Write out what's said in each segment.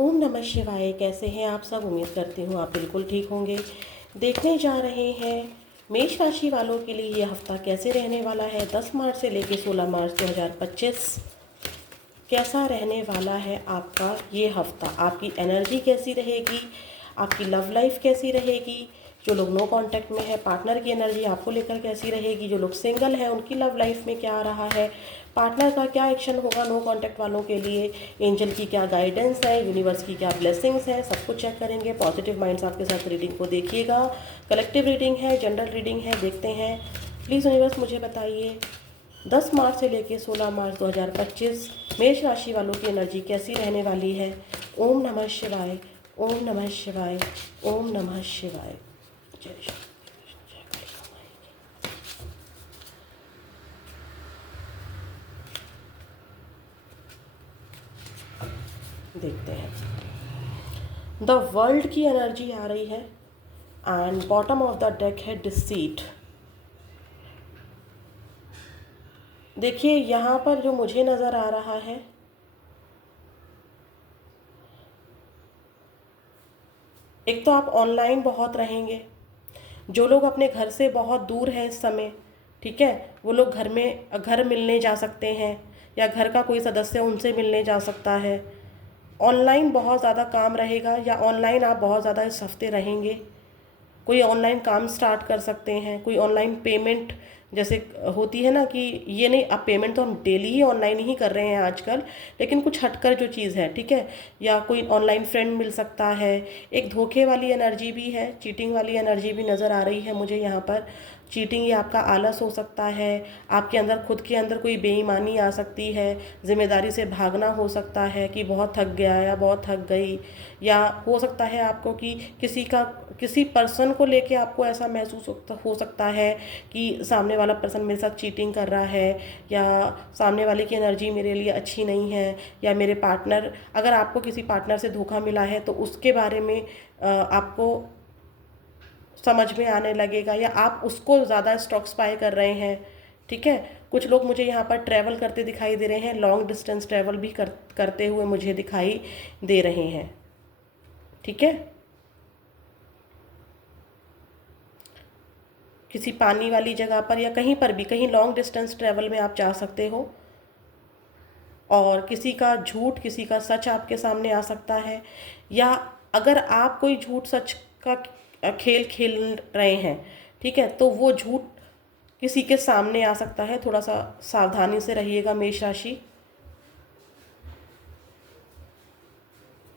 ओम नमः शिवाय। कैसे हैं आप सब? उम्मीद करती हूँ आप बिल्कुल ठीक होंगे। देखने जा रहे हैं मेष राशि वालों के लिए ये हफ्ता कैसे रहने वाला है। 10 मार्च से लेकर 16 मार्च 2025 कैसा रहने वाला है आपका ये हफ्ता। आपकी एनर्जी कैसी रहेगी, आपकी लव लाइफ कैसी रहेगी, जो लोग नो कांटेक्ट में है पार्टनर की एनर्जी आपको लेकर कैसी रहेगी, जो लोग सिंगल हैं उनकी लव लाइफ में क्या आ रहा है, पार्टनर का क्या एक्शन होगा नो कांटेक्ट वालों के लिए, एंजल की क्या गाइडेंस है, यूनिवर्स की क्या ब्लेसिंग्स है, सब कुछ चेक करेंगे। पॉजिटिव माइंड्स आपके साथ रीडिंग को देखिएगा। कलेक्टिव रीडिंग है, जनरल रीडिंग है, देखते हैं। प्लीज़ यूनिवर्स मुझे बताइए 10 मार्च से लेकर 16 मार्च 2025 मेष राशि वालों की एनर्जी कैसी रहने वाली है। ओम नमः शिवाय, ओम नमः शिवाय, ओम नमः शिवाय। जय श्री कृष्ण, जय काली माई की। देखते हैं। द वर्ल्ड की एनर्जी आ रही है and bottom of the deck है डिसीट। देखिए यहाँ पर जो मुझे नज़र आ रहा है, एक तो आप ऑनलाइन बहुत रहेंगे। जो लोग अपने घर से बहुत दूर हैं इस समय, ठीक है, वो लोग घर मिलने जा सकते हैं या घर का कोई सदस्य उनसे मिलने जा सकता है। ऑनलाइन बहुत ज़्यादा काम रहेगा या ऑनलाइन आप बहुत ज़्यादा इस हफ्ते रहेंगे। कोई ऑनलाइन काम स्टार्ट कर सकते हैं, कोई ऑनलाइन पेमेंट जैसे होती है ना कि ये नहीं, अब पेमेंट तो हम डेली ही ऑनलाइन ही कर रहे हैं आजकल, लेकिन कुछ हटकर जो चीज़ है, ठीक है, या कोई ऑनलाइन फ्रेंड मिल सकता है। एक धोखे वाली एनर्जी भी है, चीटिंग वाली एनर्जी भी नज़र आ रही है मुझे यहाँ पर। चीटिंग या आपका आलस हो सकता है, आपके अंदर खुद के अंदर कोई बेईमानी आ सकती है, जिम्मेदारी से भागना हो सकता है कि बहुत थक गया या बहुत थक गई, या हो सकता है आपको कि किसी पर्सन को लेके आपको ऐसा महसूस हो सकता है कि सामने वाला पर्सन मेरे साथ चीटिंग कर रहा है, या सामने वाले की एनर्जी मेरे लिए अच्छी नहीं है, या मेरे पार्टनर, अगर आपको किसी पार्टनर से धोखा मिला है तो उसके बारे में आपको समझ में आने लगेगा, या आप उसको ज़्यादा स्टॉक्स बाय कर रहे हैं, ठीक है। कुछ लोग मुझे यहाँ पर ट्रैवल करते दिखाई दे रहे हैं, लॉन्ग डिस्टेंस ट्रैवल भी करते हुए मुझे दिखाई दे रहे हैं, ठीक है। किसी पानी वाली जगह पर या कहीं पर भी, कहीं लॉन्ग डिस्टेंस ट्रैवल में आप जा सकते हो, और किसी का झूठ किसी का सच आपके सामने आ सकता है, या अगर आप कोई झूठ सच का खेल खेल रहे हैं, ठीक है, तो वो झूठ किसी के सामने आ सकता है। थोड़ा सा सावधानी से रहिएगा मेष राशि,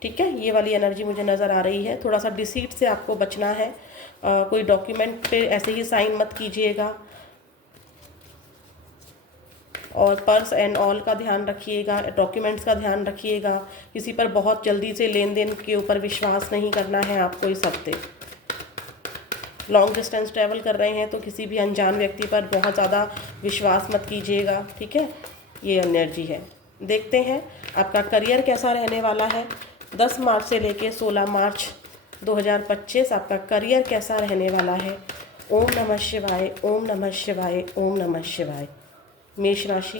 ठीक है। ये वाली एनर्जी मुझे नज़र आ रही है। थोड़ा सा डिसीट से आपको बचना है। कोई डॉक्यूमेंट पे ऐसे ही साइन मत कीजिएगा, और पर्स एंड ऑल का ध्यान रखिएगा, डॉक्यूमेंट्स का ध्यान रखिएगा। किसी पर बहुत जल्दी से लेन देन के ऊपर विश्वास नहीं करना है आपको इस हफ्ते। लॉन्ग डिस्टेंस ट्रैवल कर रहे हैं तो किसी भी अनजान व्यक्ति पर बहुत ज़्यादा विश्वास मत कीजिएगा, ठीक है। ये एनर्जी है। देखते हैं आपका करियर कैसा रहने वाला है। 10 मार्च से लेके 16 मार्च 2025 आपका करियर कैसा रहने वाला है। ओम नमः शिवाय, ओम नमः शिवाय, ओम नमः शिवाय। मेष राशि,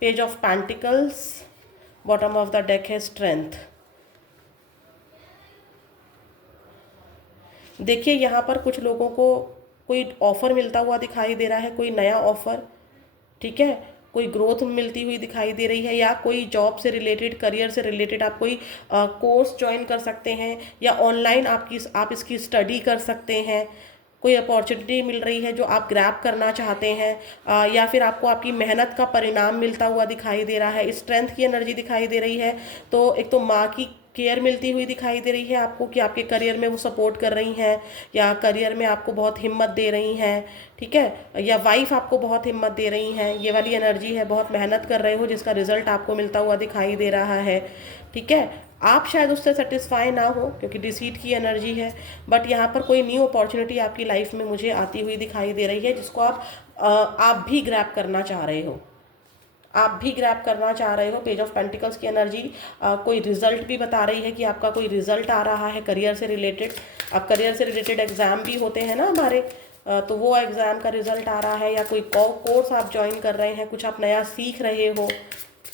page of pentacles, bottom of the deck है स्ट्रेंथ। देखिए यहाँ पर कुछ लोगों को कोई ऑफ़र मिलता हुआ दिखाई दे रहा है, कोई नया ऑफ़र, ठीक है, कोई ग्रोथ मिलती हुई दिखाई दे रही है, या कोई जॉब से रिलेटेड, करियर से रिलेटेड आप कोई कोर्स ज्वाइन कर सकते हैं, या ऑनलाइन आप इसकी स्टडी कर सकते हैं। कोई अपॉर्चुनिटी मिल रही है जो आप ग्रैब करना चाहते हैं, या फिर आपको आपकी मेहनत का परिणाम मिलता हुआ दिखाई दे रहा है। स्ट्रेंथ की एनर्जी दिखाई दे रही है, तो एक तो माँ की केयर मिलती हुई दिखाई दे रही है आपको कि आपके करियर में वो सपोर्ट कर रही हैं, या करियर में आपको बहुत हिम्मत दे रही हैं, ठीक है, या वाइफ आपको बहुत हिम्मत दे रही हैं। ये वाली एनर्जी है, बहुत मेहनत कर रहे हो जिसका रिजल्ट आपको मिलता हुआ दिखाई दे रहा है, ठीक है। आप शायद उससे सेटिस्फाई ना हो क्योंकि डिसीट की एनर्जी है, बट यहाँ पर कोई न्यू अपॉर्चुनिटी आपकी लाइफ में मुझे आती हुई दिखाई दे रही है, जिसको आप भी ग्रैब करना चाह रहे हो, आप भी ग्रैब करना चाह रहे हो। पेज ऑफ पेंटिकल्स की एनर्जी कोई रिजल्ट भी बता रही है कि आपका कोई रिजल्ट आ रहा है करियर से रिलेटेड। अब करियर से रिलेटेड एग्ज़ाम भी होते हैं ना हमारे, तो वो एग्ज़ाम का रिजल्ट आ रहा है, या कोई कोर्स आप ज्वाइन कर रहे हैं, कुछ आप नया सीख रहे हो,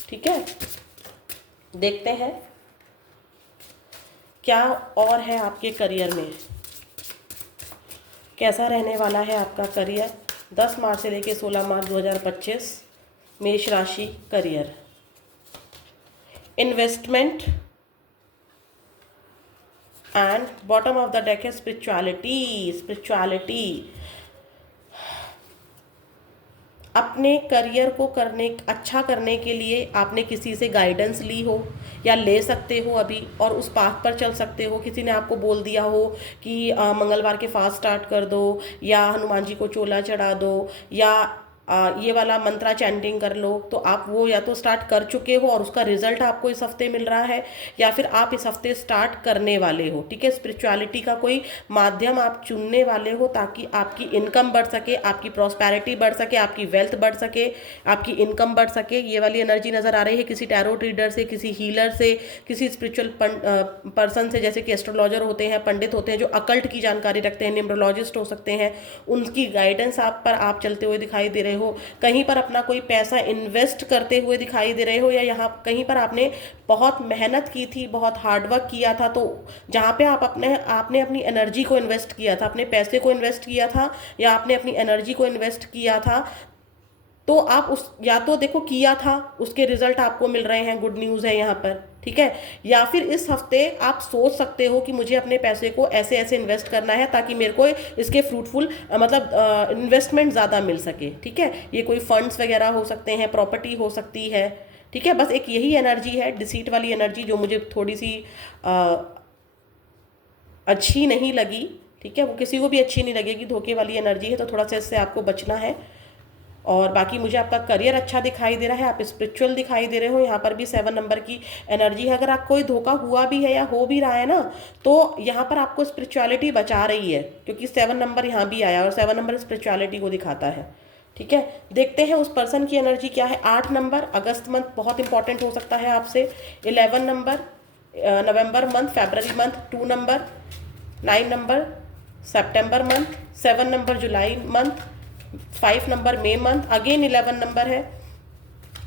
ठीक है। देखते हैं क्या और है आपके करियर में, कैसा रहने वाला है आपका करियर 10 मार्च से लेकर 16 मार्च 2025, मेष राशि career. Investment and bottom of the deck है स्पिरिचुअलिटी। अपने करियर को अच्छा करने के लिए आपने किसी से गाइडेंस ली हो या ले सकते हो अभी, और उस पाथ पर चल सकते हो। किसी ने आपको बोल दिया हो कि मंगलवार के फास्ट स्टार्ट कर दो, या हनुमान जी को चोला चढ़ा दो, या ये वाला मंत्रा चैंटिंग कर लो, तो आप वो या तो स्टार्ट कर चुके हो और उसका रिजल्ट आपको इस हफ्ते मिल रहा है, या फिर आप इस हफ्ते स्टार्ट करने वाले हो। ठीक है, स्पिरिचुअलिटी का कोई माध्यम आप चुनने वाले हो ताकि आपकी इनकम बढ़ सके, आपकी प्रॉस्पेरिटी बढ़ सके, आपकी वेल्थ बढ़ सके, आपकी इनकम बढ़ सके। ये वाली एनर्जी नजर आ रही है किसी टैरो रीडर से, किसी हीलर से, किसी स्पिरिचुअल पर्सन से, जैसे कि एस्ट्रोलॉजर होते हैं, पंडित होते हैं जो अकल्ट की जानकारी रखते हैं, न्यूमरोलॉजिस्ट हो सकते हैं, उनकी गाइडेंस आप चलते हुए दिखाई दे रहे हो। कहीं पर अपना कोई पैसा इन्वेस्ट करते हुए दिखाई दे रहे हो, या यहाँ कहीं पर आपने बहुत मेहनत की थी, बहुत हार्डवर्क किया था, तो जहाँ पे आपने अपनी एनर्जी को इन्वेस्ट किया था, अपने पैसे को इन्वेस्ट किया था, या आपने अपनी एनर्जी को इन्वेस्ट किया था, तो आप उस या तो देखो किया था, उसके रिजल्ट आपको मिल रहे हैं, गुड न्यूज़ है यहाँ पर। ठीक है, या फिर इस हफ्ते आप सोच सकते हो कि मुझे अपने पैसे को ऐसे ऐसे इन्वेस्ट करना है ताकि मेरे को इसके फ्रूटफुल मतलब इन्वेस्टमेंट ज़्यादा मिल सके। ठीक है, ये कोई फंड्स वगैरह हो सकते हैं, प्रॉपर्टी हो सकती है। ठीक है, बस एक यही एनर्जी है, डिसीट वाली एनर्जी, जो मुझे थोड़ी सी अच्छी नहीं लगी। ठीक है, वो किसी को भी अच्छी नहीं लगेगी, धोखे वाली एनर्जी है, तो थोड़ा सा इससे आपको बचना है। और बाकी मुझे आपका करियर अच्छा दिखाई दे रहा है, आप स्पिरिचुअल दिखाई दे रहे हो। यहाँ पर भी 7 नंबर की एनर्जी है। अगर आप कोई धोखा हुआ भी है या हो भी रहा है ना, तो यहाँ पर आपको स्पिरिचुअलिटी बचा रही है, क्योंकि 7 नंबर यहाँ भी आया और 7 नंबर स्पिरिचुअलिटी को दिखाता है। ठीक है, देखते हैं उस पर्सन की एनर्जी क्या है। 8 नंबर अगस्त मंथ बहुत इंपॉर्टेंट हो सकता है आपसे। 11 नंबर नवंबर मंथ, फरवरी मंथ 2 नंबर, 9 नंबर सितंबर मंथ, 7 नंबर जुलाई मंथ, 5 नंबर मई मंथ, अगेन 11 नंबर है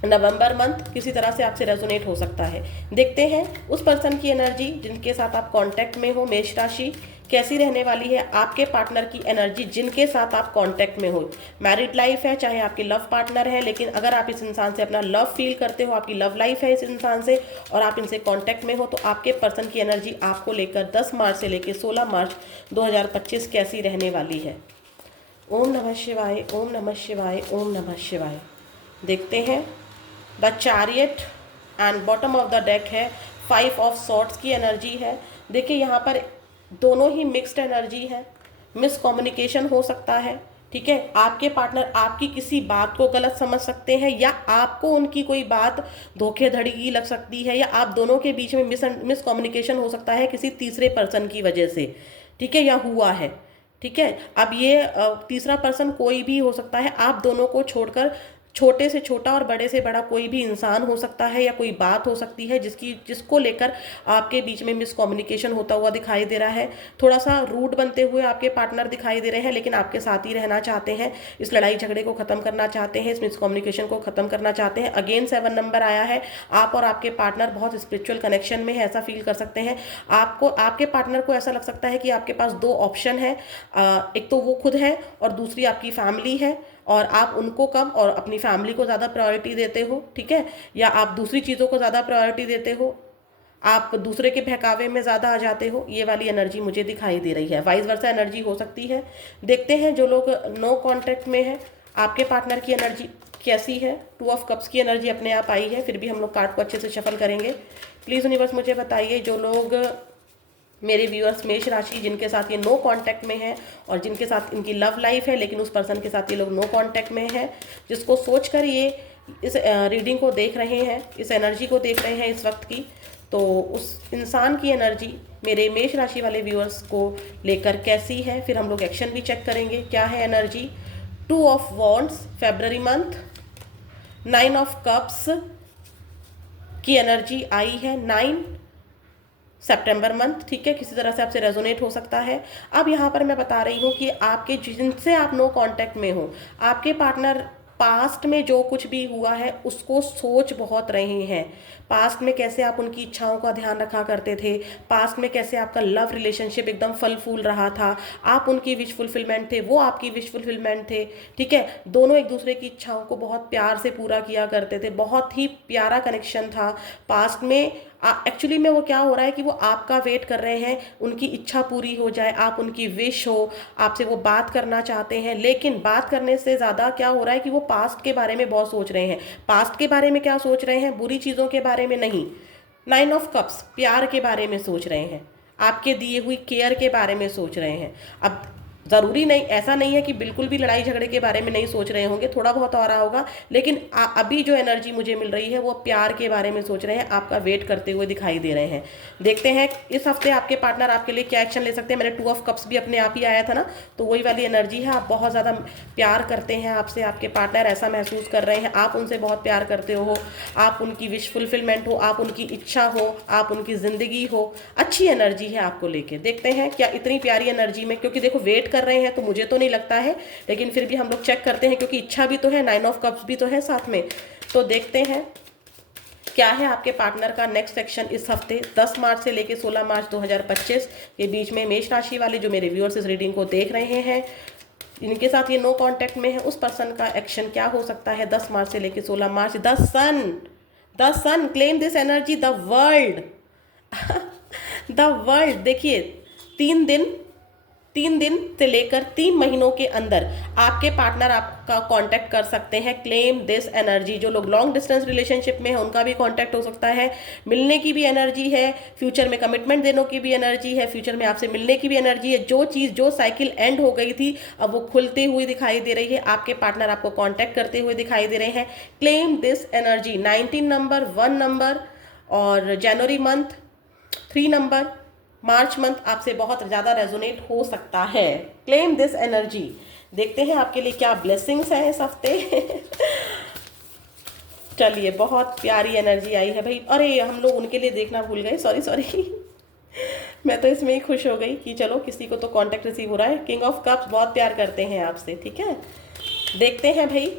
नवंबर मंथ। किसी तरह से आपसे रेजोनेट हो सकता है। देखते हैं उस पर्सन की एनर्जी जिनके साथ आप कांटेक्ट में हो, मेष राशि, कैसी रहने वाली है। आपके पार्टनर की एनर्जी जिनके साथ आप कांटेक्ट में हो, मैरिड लाइफ है, चाहे आपके लव पार्टनर है, लेकिन अगर आप इस इंसान से अपना लव फील करते हो, आपकी लव लाइफ है इस इंसान से, और आप इनसे कांटेक्ट में हो, तो आपके पर्सन की एनर्जी आपको लेकर 10 मार्च से लेकर 16 मार्च 2025 कैसी रहने वाली है। ओम नमः शिवाय, ओम नमः शिवाय, ओम नमः शिवाय। देखते हैं the chariot and bottom of the deck है 5 ऑफ सॉर्ड्स की एनर्जी है। देखिए यहाँ पर दोनों ही मिक्स्ड एनर्जी है, मिसकम्युनिकेशन हो सकता है। ठीक है, आपके पार्टनर आपकी किसी बात को गलत समझ सकते हैं, या आपको उनकी कोई बात धोखेधड़ी की लग सकती है, या आप दोनों के बीच में मिसकम्युनिकेशन हो सकता है किसी तीसरे पर्सन की वजह से। ठीक है, या हुआ है। ठीक है, अब ये तीसरा पर्सन कोई भी हो सकता है, आप दोनों को छोड़कर छोटे से छोटा और बड़े से बड़ा कोई भी इंसान हो सकता है, या कोई बात हो सकती है जिसको लेकर आपके बीच में मिसकम्युनिकेशन होता हुआ दिखाई दे रहा है। थोड़ा सा रूड बनते हुए आपके पार्टनर दिखाई दे रहे हैं, लेकिन आपके साथ ही रहना चाहते हैं, इस लड़ाई झगड़े को खत्म करना चाहते हैं, इस मिसकम्युनिकेशन को खत्म करना चाहते हैं। अगेन 7 नंबर आया है। आप और आपके पार्टनर बहुत स्पिरिचुअल कनेक्शन में है, ऐसा फील कर सकते हैं। आपके पार्टनर को ऐसा लग सकता है कि आपके पास 2 ऑप्शन है, एक तो वो खुद है और दूसरी आपकी फैमिली है, और आप उनको कम और अपनी फैमिली को ज़्यादा प्रायोरिटी देते हो। ठीक है, या आप दूसरी चीज़ों को ज़्यादा प्रायोरिटी देते हो, आप दूसरे के बहकावे में ज़्यादा आ जाते हो। ये वाली एनर्जी मुझे दिखाई दे रही है। वाइस वर्सा एनर्जी हो सकती है। देखते हैं जो लोग नो कॉन्टैक्ट में है, आपके पार्टनर की एनर्जी कैसी है। 2 ऑफ कप्स की एनर्जी अपने आप आई है, फिर भी हम लोग कार्ड को अच्छे से शफल करेंगे। प्लीज़ यूनिवर्स मुझे बताइए, जो लोग मेरे व्यूअर्स मेष राशि जिनके साथ ये नो कांटेक्ट में है, और जिनके साथ इनकी लव लाइफ है लेकिन उस पर्सन के साथ ये लोग नो कांटेक्ट में है, जिसको सोचकर ये इस रीडिंग को देख रहे हैं, इस एनर्जी को देख रहे हैं इस वक्त की, तो उस इंसान की एनर्जी मेरे मेष राशि वाले व्यूअर्स को लेकर कैसी है। फिर हम लोग एक्शन भी चेक करेंगे क्या है energy. 2 of wands February month, 9 of cups की एनर्जी आई है, 9 सितंबर मंथ। ठीक है, किसी तरह से आपसे रेजोनेट हो सकता है। अब यहाँ पर मैं बता रही हूँ कि आपके जिनसे आप नो कांटेक्ट में हो, आपके पार्टनर पास्ट में जो कुछ भी हुआ है उसको सोच बहुत रहे हैं। पास्ट में कैसे आप उनकी इच्छाओं का ध्यान रखा करते थे, पास्ट में कैसे आपका लव रिलेशनशिप एकदम फल फूल रहा था, आप उनकी विश फुलफिलमेंट थे, वो आपकी विश फुलफिलमेंट थे। ठीक है, दोनों एक दूसरे की इच्छाओं को बहुत प्यार से पूरा किया करते थे, बहुत ही प्यारा कनेक्शन था पास्ट में। एक्चुअली में वो क्या हो रहा है कि वो आपका वेट कर रहे हैं, उनकी इच्छा पूरी हो जाए, आप उनकी विश हो, आपसे वो बात करना चाहते हैं। लेकिन बात करने से ज़्यादा क्या हो रहा है कि वो पास्ट के बारे में बहुत सोच रहे हैं। पास्ट के बारे में क्या सोच रहे हैं, बुरी चीज़ों के बारे में नहीं। 9 ऑफ कप्स प्यार के बारे में सोच रहे हैं, आपके दिए हुई केयर के बारे में सोच रहे हैं। अब ज़रूरी नहीं, ऐसा नहीं है कि बिल्कुल भी लड़ाई झगड़े के बारे में नहीं सोच रहे होंगे, थोड़ा बहुत आ रहा होगा, लेकिन अभी जो एनर्जी मुझे मिल रही है वो प्यार के बारे में सोच रहे हैं, आपका वेट करते हुए दिखाई दे रहे हैं। देखते हैं इस हफ्ते आपके पार्टनर आपके लिए क्या एक्शन ले सकते हैं। मैंने 2 ऑफ कप्स भी अपने आप ही आया था ना, तो वही वाली एनर्जी है। आप बहुत ज़्यादा प्यार करते हैं, आपसे आपके पार्टनर ऐसा महसूस कर रहे हैं, आप उनसे बहुत प्यार करते हो, आप उनकी विश फुलफिलमेंट हो, आप उनकी इच्छा हो, आप उनकी ज़िंदगी हो। अच्छी एनर्जी है आपको लेके। देखते हैं क्या इतनी प्यारी एनर्जी में, क्योंकि देखो वेट कर रहे हैं तो मुझे तो नहीं लगता है, लेकिन फिर भी हम लोग चेक करते हैं क्योंकि इच्छा भी तो है, 9 ऑफ कप्स भी तो है साथ में। तो देखते हैं क्या है आपके पार्टनर का नेक्स्ट सेक्शन इस हफ्ते 10 मार्च से लेके 16 मार्च 2025 के बीच में। मेष राशि वाले जो मेरे व्यूअर्स इस रीडिंग को देख रहे हैं, इनके साथ ये नो कांटेक्ट में है, उस पर्सन का एक्शन क्या हो सकता है 10 मार्च से लेके 16 मार्च। The sun claim this energy, the world the world. देखिए 3 दिन से लेकर 3 महीनों के अंदर आपके पार्टनर आपका कांटेक्ट कर सकते हैं। Claim this energy. जो लोग लॉन्ग डिस्टेंस रिलेशनशिप में है उनका भी कांटेक्ट हो सकता है, मिलने की भी एनर्जी है, फ्यूचर में कमिटमेंट देने की भी एनर्जी है, फ्यूचर में आपसे मिलने की भी एनर्जी है। जो साइकिल एंड हो गई थी अब वो खुलती हुई दिखाई दे रही है, आपके पार्टनर आपको कॉन्टैक्ट करते हुए दिखाई दे रहे हैं। Claim this energy. 19 number, 1 number और जनवरी मंथ 3 नंबर, मार्च मंथ आपसे बहुत ज़्यादा रेजोनेट हो सकता है। Claim this energy. देखते हैं आपके लिए क्या ब्लेसिंग्स हैं इस हफ्ते चलिए बहुत प्यारी एनर्जी आई है भाई। अरे हम लोग उनके लिए देखना भूल गए, सॉरी मैं तो इसमें ही खुश हो गई कि चलो किसी को तो कांटेक्ट रिसीव हो रहा है। किंग ऑफ कप्स बहुत प्यार करते हैं आपसे, ठीक है। देखते हैं भाई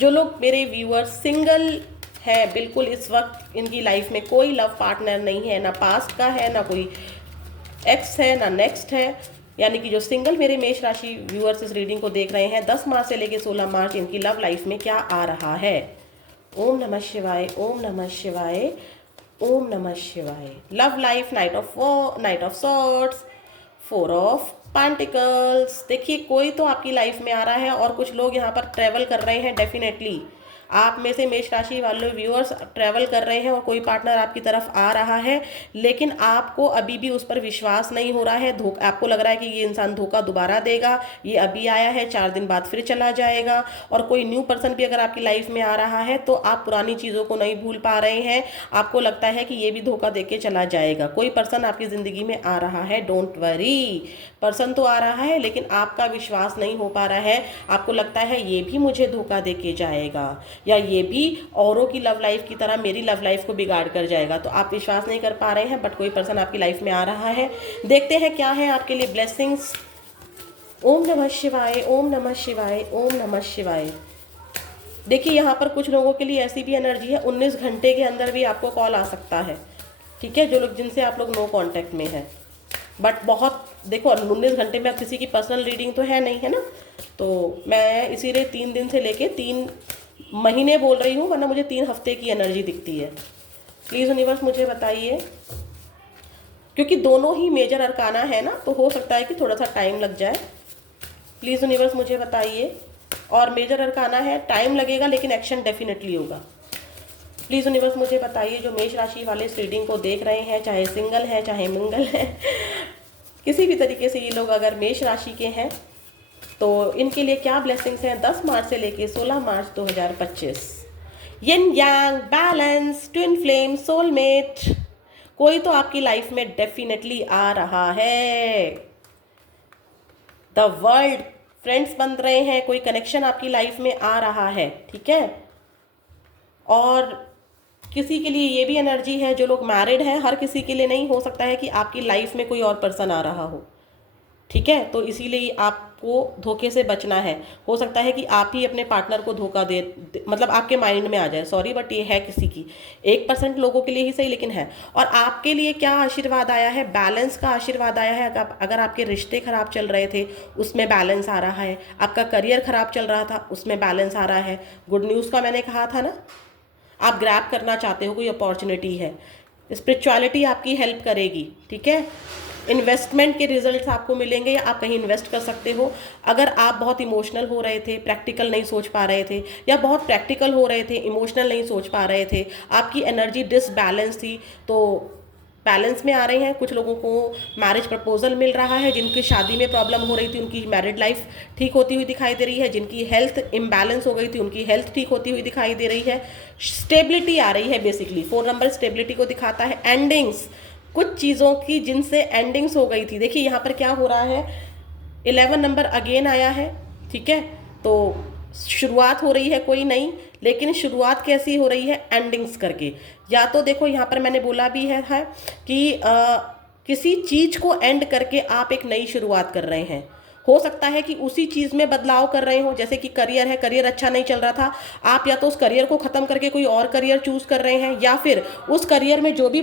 जो लोग मेरे व्यूअर्स सिंगल है, बिल्कुल इस वक्त इनकी लाइफ में कोई लव पार्टनर नहीं है, ना पास्ट का है, ना कोई एक्स है, ना नेक्स्ट है, यानी कि जो सिंगल मेरे मेष राशि व्यूअर्स इस रीडिंग को देख रहे हैं 10 मार्च से लेकर 16 मार्च इनकी लव लाइफ में क्या आ रहा है। ओम नमः शिवाय, ओम नमः शिवाय, ओम नमः शिवाय। Love life, night of swords, 4 of pentacles. देखिए कोई तो आपकी लाइफ में आ रहा है और कुछ लोग यहाँ पर ट्रैवल कर रहे हैं। डेफिनेटली आप में से मेष राशि वाले व्यूअर्स ट्रैवल कर रहे हैं और कोई पार्टनर आपकी तरफ आ रहा है, लेकिन आपको अभी भी उस पर विश्वास नहीं हो रहा है। आपको लग रहा है कि ये इंसान धोखा दोबारा देगा, ये अभी आया है 4 दिन बाद फिर चला जाएगा। और कोई न्यू पर्सन भी अगर आपकी लाइफ में आ रहा है तो आप पुरानी चीज़ों को नहीं भूल पा रहे हैं, आपको लगता है कि ये भी धोखा दे के चला जाएगा। कोई पर्सन आपकी ज़िंदगी में आ रहा है, डोंट वरी। पर्सन तो आ रहा है लेकिन आपका विश्वास नहीं हो पा रहा है, आपको लगता है ये भी मुझे धोखा दे के जाएगा या ये भी औरों की लव लाइफ की तरह मेरी लव लाइफ को बिगाड़ कर जाएगा। तो आप विश्वास नहीं कर पा रहे हैं, बट कोई पर्सन आपकी लाइफ में आ रहा है। देखते हैं क्या है आपके लिए ब्लेसिंग्स। ओम नमः शिवाय, ओम नमः शिवाय, ओम नमः शिवाय। देखिए यहाँ पर कुछ लोगों के लिए ऐसी भी एनर्जी है 19 घंटे के अंदर भी आपको कॉल आ सकता है, ठीक है। जो लोग जिनसे आप लोग नो कांटेक्ट में है, बट बहुत देखो 19 घंटे में अब किसी की पर्सनल रीडिंग तो है नहीं, है ना। तो मैं इसीलिए 3 दिन से लेके 3 महीने बोल रही हूँ, वरना मुझे 3 हफ्ते की एनर्जी दिखती है। प्लीज़ यूनिवर्स मुझे बताइए, क्योंकि दोनों ही मेजर अरकाना है ना, तो हो सकता है कि थोड़ा सा टाइम लग जाए। प्लीज़ यूनिवर्स मुझे बताइए। और मेजर अरकाना है, टाइम लगेगा लेकिन एक्शन डेफिनेटली होगा। प्लीज़ यूनिवर्स मुझे बताइए जो मेष राशि वाले इस रीडिंग को देख रहे हैं, चाहे सिंगल है चाहे मिंगल है किसी भी तरीके से ये लोग अगर मेष राशि के हैं तो इनके लिए क्या ब्लेसिंग्स हैं 10 मार्च से लेके 16 मार्च 2025। यिन यांग, बैलेंस, ट्विन फ्लेम, सोलमेट। कोई तो आपकी लाइफ में डेफिनेटली आ रहा है। द वर्ल्ड, फ्रेंड्स बन रहे हैं, कोई कनेक्शन आपकी लाइफ में आ रहा है, ठीक है। और किसी के लिए ये भी एनर्जी है जो लोग मैरिड हैं, हर किसी के लिए नहीं, हो सकता है कि आपकी लाइफ में कोई और पर्सन आ रहा हो। ठीक है, तो इसीलिए आपको धोखे से बचना है। हो सकता है कि आप ही अपने पार्टनर को धोखा मतलब आपके माइंड में आ जाए, सॉरी बट ये है किसी की 1% लोगों के लिए ही सही, लेकिन है। और आपके लिए क्या आशीर्वाद आया है? बैलेंस का आशीर्वाद आया है। अगर आपके रिश्ते खराब चल रहे थे उसमें बैलेंस आ रहा है, आपका करियर खराब चल रहा था उसमें बैलेंस आ रहा है। गुड न्यूज़ का मैंने कहा था ना, आप ग्रैब करना चाहते हो, कोई अपॉर्चुनिटी है। स्पिरिचुअलिटी आपकी हेल्प करेगी, ठीक है। इन्वेस्टमेंट के रिजल्ट्स आपको मिलेंगे, या आप कहीं इन्वेस्ट कर सकते हो। अगर आप बहुत इमोशनल हो रहे थे, प्रैक्टिकल नहीं सोच पा रहे थे, या बहुत प्रैक्टिकल हो रहे थे, इमोशनल नहीं सोच पा रहे थे, आपकी एनर्जी डिसबैलेंस थी, तो बैलेंस में आ रहे हैं। कुछ लोगों को मैरिज प्रपोजल मिल रहा है, जिनकी शादी में प्रॉब्लम हो रही थी उनकी मैरिड लाइफ ठीक होती हुई दिखाई दे रही है, जिनकी हेल्थ इम्बैलेंस हो गई थी उनकी हेल्थ ठीक होती हुई दिखाई दे रही है। स्टेबिलिटी आ रही है, बेसिकली 4 नंबर स्टेबिलिटी को दिखाता है। एंडिंग्स, कुछ चीज़ों की जिनसे एंडिंग्स हो गई थी। देखिए यहाँ पर क्या हो रहा है, 11 नंबर अगेन आया है, ठीक है। तो शुरुआत हो रही है कोई नई, लेकिन शुरुआत कैसी हो रही है? एंडिंग्स करके। या तो देखो यहाँ पर मैंने बोला भी है कि किसी चीज को एंड करके आप एक नई शुरुआत कर रहे हैं। हो सकता है कि उसी चीज में बदलाव कर रहे हो, जैसे कि करियर है, करियर अच्छा नहीं चल रहा था, आप या तो उस करियर को खत्म करके कोई और करियर चूज कर रहे हैं, या फिर उस करियर में जो भी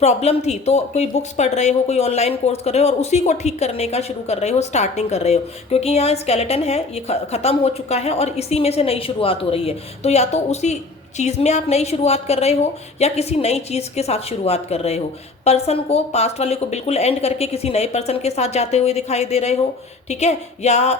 प्रॉब्लम थी तो कोई बुक्स पढ़ रहे हो, कोई ऑनलाइन कोर्स कर रहे हो और उसी को ठीक करने का शुरू कर रहे हो, स्टार्टिंग कर रहे हो। क्योंकि यहाँ स्केलेटन है, ये खत्म हो चुका है और इसी में से नई शुरुआत हो रही है। तो या तो उसी चीज़ में आप नई शुरुआत कर रहे हो, या किसी नई चीज़ के साथ शुरुआत कर रहे हो। पर्सन को, पास्ट वाले को बिल्कुल एंड करके किसी नए पर्सन के साथ जाते हुए दिखाई दे रहे हो, ठीक है। या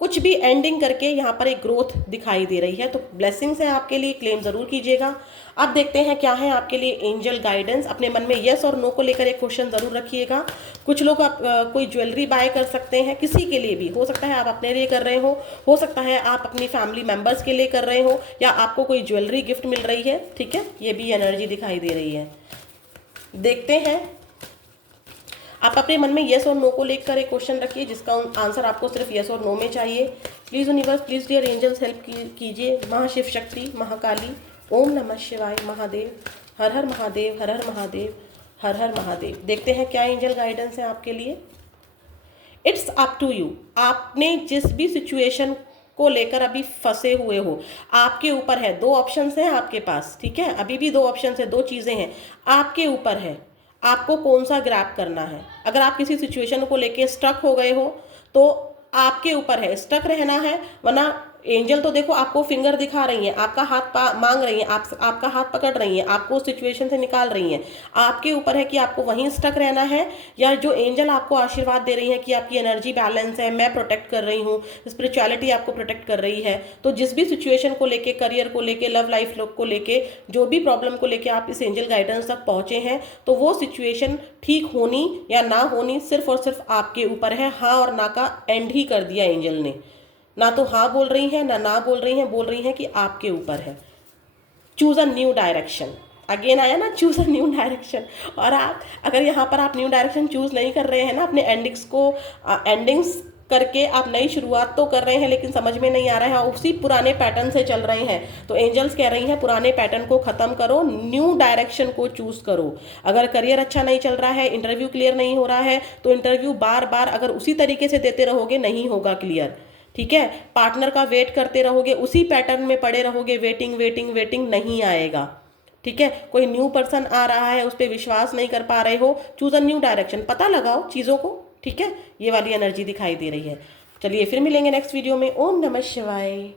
कुछ भी एंडिंग करके यहाँ पर एक ग्रोथ दिखाई दे रही है। तो ब्लेसिंग्स है आपके लिए, क्लेम जरूर कीजिएगा। अब देखते हैं क्या है आपके लिए एंजल गाइडेंस। अपने मन में यस और नो को लेकर एक क्वेश्चन जरूर रखिएगा। कुछ लोग आप कोई ज्वेलरी बाय कर सकते हैं, किसी के लिए भी हो सकता है, आप अपने लिए कर रहे हो सकता है आप अपनी फैमिली मेंबर्स के लिए कर रहे हो, या आपको कोई ज्वेलरी गिफ्ट मिल रही है, ठीक है। ये भी एनर्जी दिखाई दे रही है। देखते हैं, आप अपने मन में येस और नो को लेकर एक क्वेश्चन रखिए, जिसका आंसर आपको सिर्फ येस और नो में चाहिए। Please universe, please dear angels, help कीजिए। महाशिव शक्ति, महाकाली, ओम नमः शिवाय, महादेव, हर हर महादेव, हर हर महादेव, हर हर महादेव। देखते हैं क्या एंजल गाइडेंस है आपके लिए। It's up to you. आपने जिस भी सिचुएशन को लेकर अभी फंसे हुए हो, आपके ऊपर है। 2 ऑप्शंस हैं आपके पास, ठीक है। अभी भी 2 ऑप्शंस है, 2 चीज़ें हैं, आपके ऊपर है आपको कौन सा ग्रैब करना है। अगर आप किसी सिचुएशन को लेके स्टक हो गए हो तो आपके ऊपर है, स्टक रहना है। वरना एंजल तो देखो आपको फिंगर दिखा रही हैं, आपका हाथ मांग रही हैं, आपका हाथ पकड़ रही हैं, आपको सिचुएशन से निकाल रही हैं। आपके ऊपर है कि आपको वहीं स्टक रहना है, या जो एंजल आपको आशीर्वाद दे रही है कि आपकी एनर्जी बैलेंस है, मैं प्रोटेक्ट कर रही हूँ, स्पिरिचुअलिटी आपको प्रोटेक्ट कर रही है। तो जिस भी सिचुएशन को लेके, करियर को लेके, लव लाइफ को लेके, जो भी प्रॉब्लम को लेके आप इस एंजल गाइडेंस तक पहुंचे हैं, तो वो सिचुएशन ठीक होनी या ना होनी सिर्फ और सिर्फ आपके ऊपर है। हाँ और ना का एंड ही कर दिया एंजल ने। ना तो हाँ बोल रही हैं, ना बोल रही हैं, बोल रही हैं कि आपके ऊपर है। Choose a new direction. Again आया ना, चूज अ न्यू डायरेक्शन। और आप अगर यहाँ पर आप न्यू डायरेक्शन चूज नहीं कर रहे हैं ना, अपने एंडिंग्स करके आप नई शुरुआत तो कर रहे हैं, लेकिन समझ में नहीं आ रहा है, उसी पुराने पैटर्न से चल रहे हैं, तो एंजल्स कह रही हैं पुराने पैटर्न को खत्म करो, न्यू डायरेक्शन को चूज करो। अगर करियर अच्छा नहीं चल रहा है, इंटरव्यू क्लियर नहीं हो रहा है, तो इंटरव्यू बार बार अगर उसी तरीके से देते रहोगे नहीं होगा क्लियर, ठीक है। पार्टनर का वेट करते रहोगे, उसी पैटर्न में पड़े रहोगे, वेटिंग वेटिंग वेटिंग, नहीं आएगा, ठीक है। कोई न्यू पर्सन आ रहा है, उस पर विश्वास नहीं कर पा रहे हो, चूज अ न्यू डायरेक्शन, पता लगाओ चीज़ों को, ठीक है। ये वाली एनर्जी दिखाई दे रही है। चलिए फिर मिलेंगे नेक्स्ट वीडियो में। ओम नमः शिवाय।